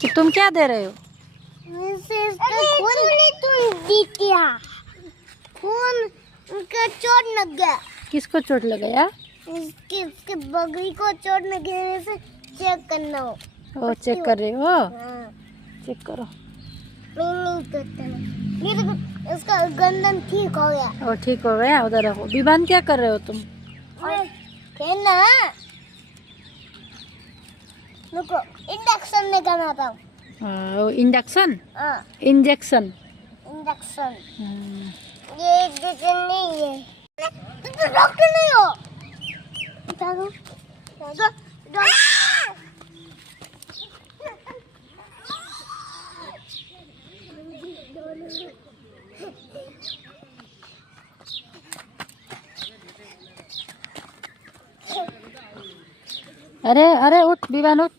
कि तुम क्या दे रहे हो? खून उनका चोट लग गया। किसको चोट लगाया? इसके बगली को चोट लग गया, से चेक करना हो। ओ चेक कर रहे हो? हाँ। चेक करो। मैं नहीं करता ना। मेरे को इसका गर्दन ठीक हो गया। और ठीक हो गया? उधर रखो। विवान क्या कर रहे हो तुम? खेलना। रुको, इंडक्शन निकालना था। इंडक्शन? हाँ, इंजेक्शन? इंडक्शन। ये इंजेक्शन नहीं है। तुम तो डॉक्टर नहीं हो। बता दो। अरे अरे उठ विवान उठ।